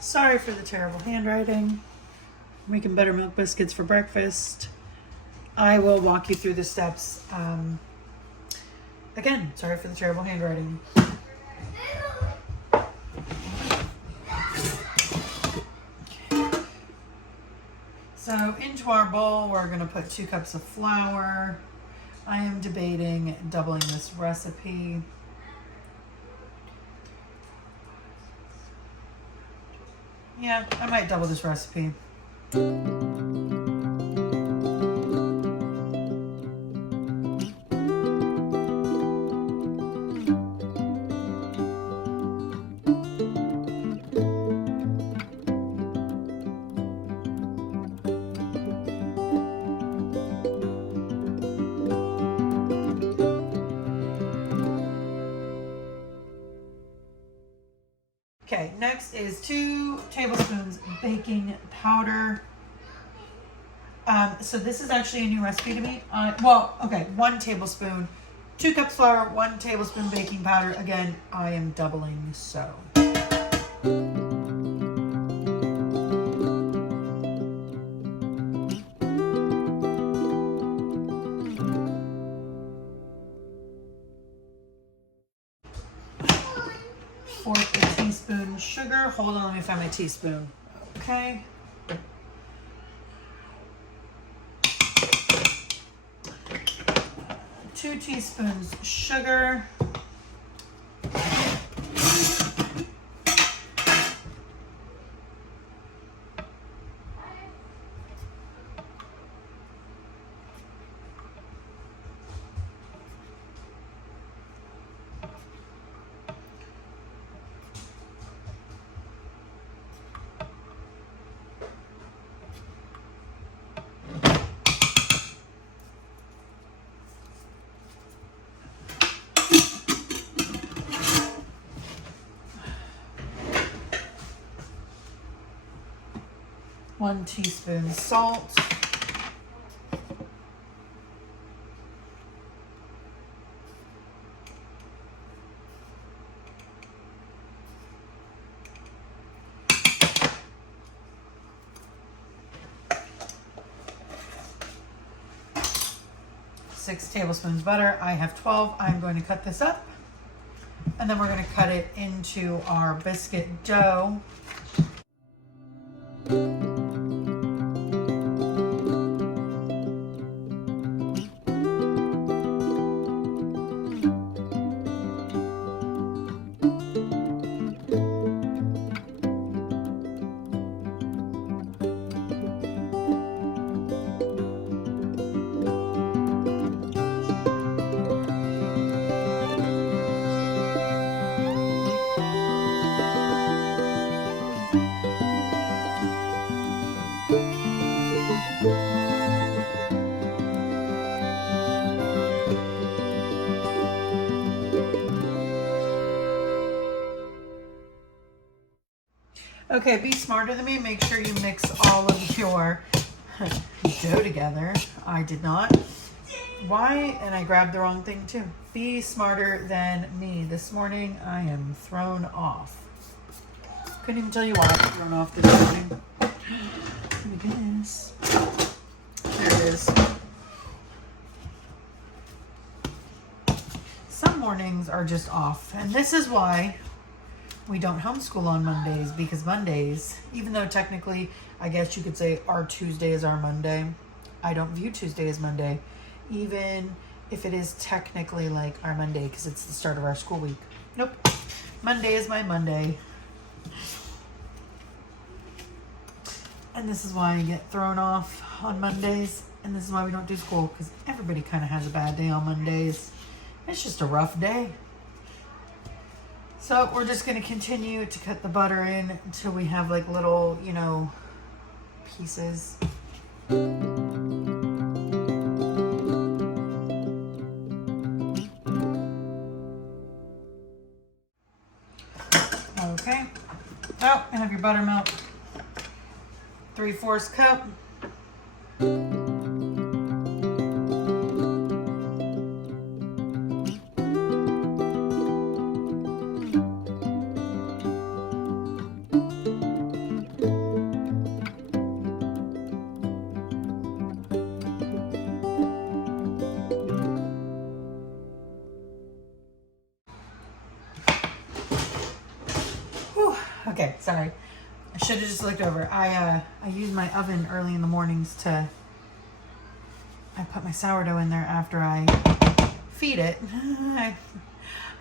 Sorry for the terrible handwriting. Making buttermilk biscuits for breakfast. I will walk you through the steps. Again, sorry for the terrible handwriting. So into our bowl, we're gonna put 2 cups of flour. I am debating doubling this recipe. Yeah, I might double this recipe. Okay, next is 2 tablespoons baking powder. So this is actually a new recipe to me. 1 tablespoon, 2 cups flour, 1 tablespoon baking powder. Again, I am doubling so. Teaspoon sugar. Hold on, let me find my teaspoon. Okay. 2 teaspoons sugar. 1 teaspoon salt. Six tablespoons butter. I have 12. I'm going to cut this up, and then we're going to cut it into our biscuit dough. Okay, be smarter than me. Make sure you mix all of your dough together. I did not. Why? And I grabbed the wrong thing too. Be smarter than me. This morning I am thrown off. Couldn't even tell you why I'm thrown off this morning. Let me get this. There it is. Some mornings are just off, and this is why we don't homeschool on Mondays, because Mondays, even though technically, I guess you could say our Tuesday is our Monday, I don't view Tuesday as Monday, even if it is technically like our Monday, because it's the start of our school week. Nope. Monday is my Monday. And this is why I get thrown off on Mondays, and this is why we don't do school, because everybody kind of has a bad day on Mondays. It's just a rough day. So we're just going to continue to cut the butter in until we have like little, you know, pieces. Okay. Oh, and have your buttermilk. 3/4 cup. Okay, sorry. I should have just looked over. I use my oven early in the mornings to, I put my sourdough in there after I feed it.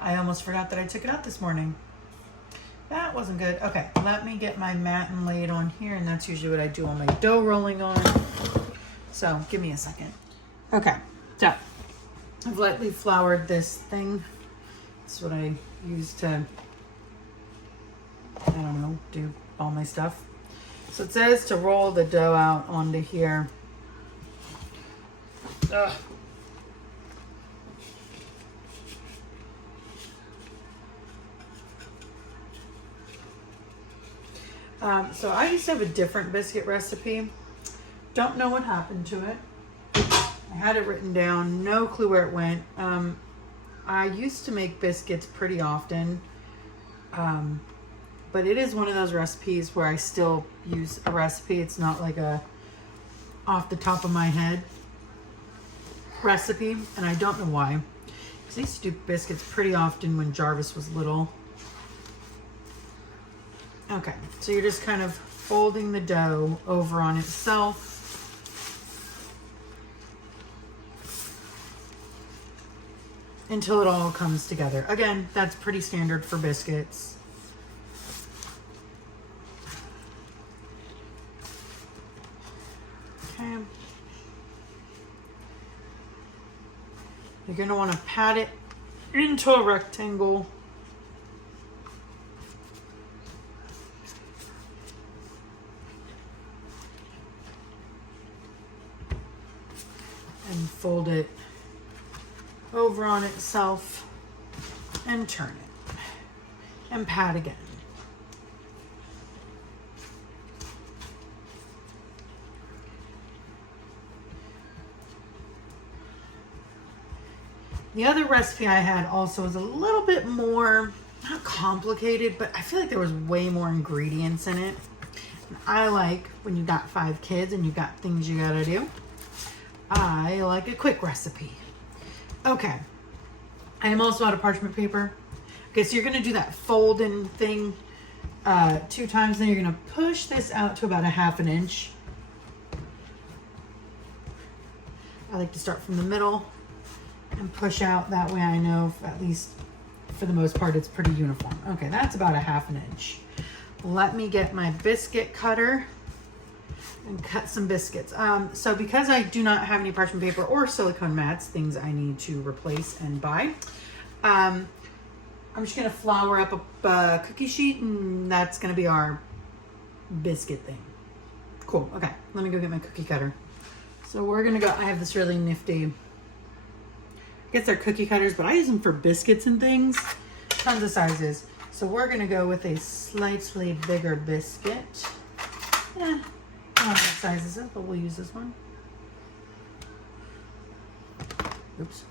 I almost forgot that I took it out this morning. That wasn't good. Okay, let me get my mat and lay it on here, and that's usually what I do on my dough rolling on. So give me a second. Okay, so I've lightly floured this thing. This is what I use to, I don't know, do all my stuff. So it says to roll the dough out onto here. Ugh. So I used to have a different biscuit recipe. Don't know what happened to it. I had it written down, no clue where it went. I used to make biscuits pretty often. But it is one of those recipes where I still use a recipe. It's not like a off the top of my head recipe, and I don't know why. Because I used to do biscuits pretty often when Jarvis was little. Okay, so you're just kind of folding the dough over on itself. Until it all comes together. Again, that's pretty standard for biscuits. Okay. You're going to want to pat it into a rectangle. And fold it over on itself and turn it and pat again. The other recipe I had also was a little bit more, not complicated, but I feel like there was way more ingredients in it. And I like, when you got 5 kids and you got things you gotta do, I like a quick recipe. Okay, I am also out of parchment paper. Okay, so you're gonna do that fold-in thing 2 times, then you're gonna push this out to about a 1/2 inch. I like to start from the middle and push out. That way I know, at least for the most part, it's pretty uniform. Okay, that's about a 1/2 inch. Let me get my biscuit cutter and cut some biscuits. So because I do not have any parchment paper or silicone mats, things I need to replace and buy, I'm just gonna flour up a cookie sheet, and that's gonna be our biscuit thing. Cool, okay, let me go get my cookie cutter. So we're gonna go, I have this really nifty, I guess they're cookie cutters, but I use them for biscuits and things, tons of sizes. So we're gonna go with a slightly bigger biscuit. Yeah. I don't know what size is it, but we'll use this one. Oops.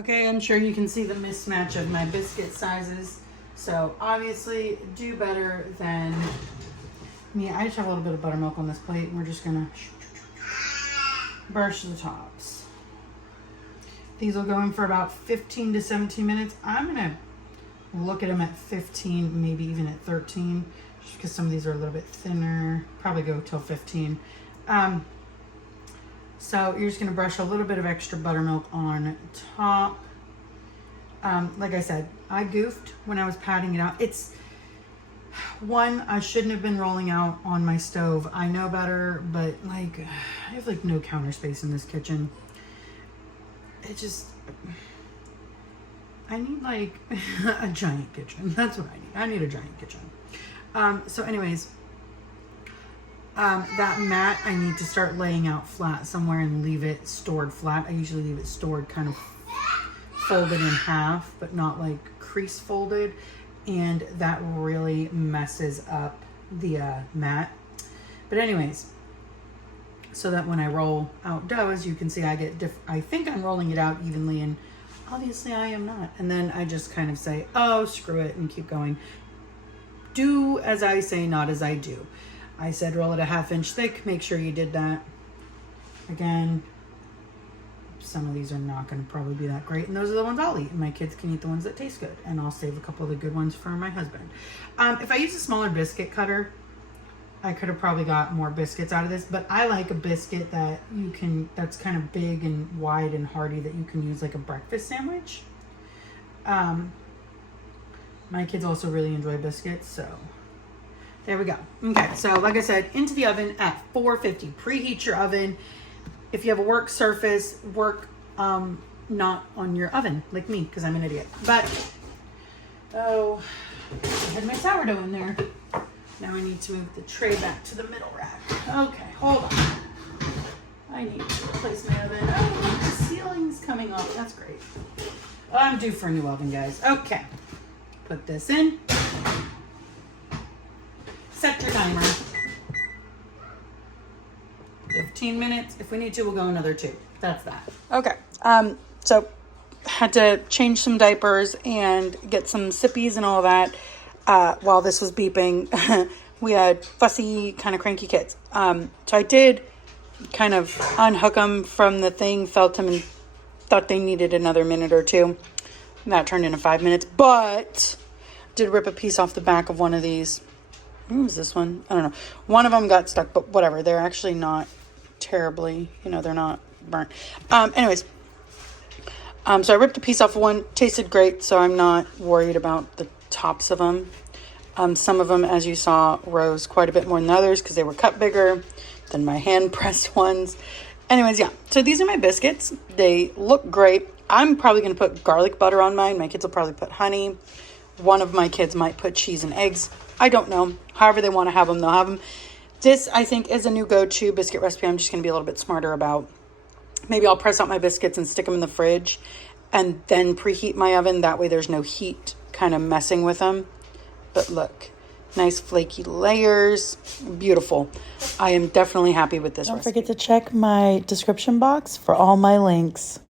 Okay, I'm sure you can see the mismatch of my biscuit sizes. So obviously do better than me. I just have a little bit of buttermilk on this plate and we're just gonna brush the tops. These will go in for about 15 to 17 minutes. I'm gonna look at them at 15, maybe even at 13, just because some of these are a little bit thinner. Probably go till 15. So you're just gonna brush a little bit of extra buttermilk on top. Like I said, I goofed when I was patting it out. It's one, I shouldn't have been rolling out on my stove. I know better, but like I have like no counter space in this kitchen. It just, I need like a giant kitchen. That's what I need. I need a giant kitchen. So anyways, that mat I need to start laying out flat somewhere and leave it stored flat. I usually leave it stored kind of folded in half, but not like crease folded. And that really messes up the mat. But anyways, so that when I roll out dough, as you can see, I think I'm rolling it out evenly, and obviously I am not. And then I just kind of say, oh, screw it, and keep going. Do as I say, not as I do. I said roll it a 1/2 inch thick. Make sure you did that. Again, some of these are not going to probably be that great, and those are the ones I'll eat, and my kids can eat the ones that taste good, and I'll save a couple of the good ones for my husband. If I use a smaller biscuit cutter, I could have probably got more biscuits out of this, but I like a biscuit that that's kind of big and wide and hearty, that you can use like a breakfast sandwich. My kids also really enjoy biscuits, so there we go. Okay, so like I said, into the oven at 450. Preheat your oven. If you have a work surface, work not on your oven like me, because I'm an idiot. But, oh, I had my sourdough in there. Now I need to move the tray back to the middle rack. Okay, hold on. I need to replace my oven. Oh, the ceiling's coming off. That's great. I'm due for a new oven, guys. Okay, put this in. Set your timer. 15 minutes. If we need to, we'll go another 2. That's that. Okay. So had to change some diapers and get some sippies and all that. While this was beeping, we had fussy, kind of cranky kids. So I did kind of unhook them from the thing, felt them, and thought they needed another minute or 2. And that turned into 5 minutes, but did rip a piece off the back of one of these. What was this one? I don't know. One of them got stuck, but whatever. They're actually not terribly, they're not burnt. Anyways, so I ripped a piece off of one. Tasted great, so I'm not worried about the tops of them. Some of them, as you saw, rose quite a bit more than others because they were cut bigger than my hand pressed ones. Anyways, yeah, so these are my biscuits. They look great. I'm probably going to put garlic butter on mine. My kids will probably put honey. One of my kids might put cheese and eggs. I don't know. However they want to have them, they'll have them. This, I think, is a new go-to biscuit recipe. I'm just going to be a little bit smarter about. Maybe I'll press out my biscuits and stick them in the fridge and then preheat my oven. That way there's no heat kind of messing with them. But look, nice flaky layers. Beautiful. I am definitely happy with this recipe. Don't forget to check my description box for all my links.